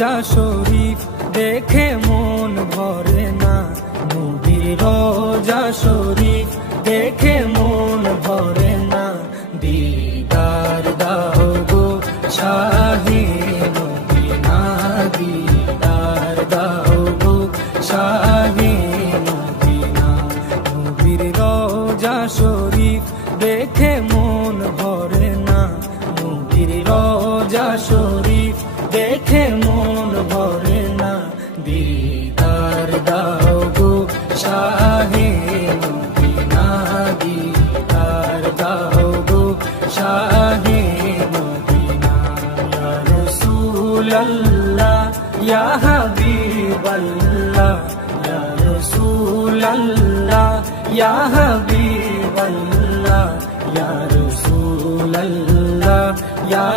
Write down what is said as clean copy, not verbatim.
রোজা শরীফ দেখে মন ভরে না, নবীর রোজা শরীফ দেখে মন ভরে না। দিদার দাও গো শাহে মদিনা, দিদার দাও গো শাহে মদিনা। নবীর রোজা শরীফ দেখে মন ভরে না, নবীর রোজা শরীফ দেখে মন ভরে না। দিদার দাও গো শাহে মদিনা, দিদার দাও গো শাহে মদিনা। ইয়া রাসূলুল্লাহ ইয়া হাবিবাল্লাহ, ইয়া রাসূলুল্লাহ ইয়া হাবিবাল্লাহ, ইয়া রাসূলুল্লাহ ইয়া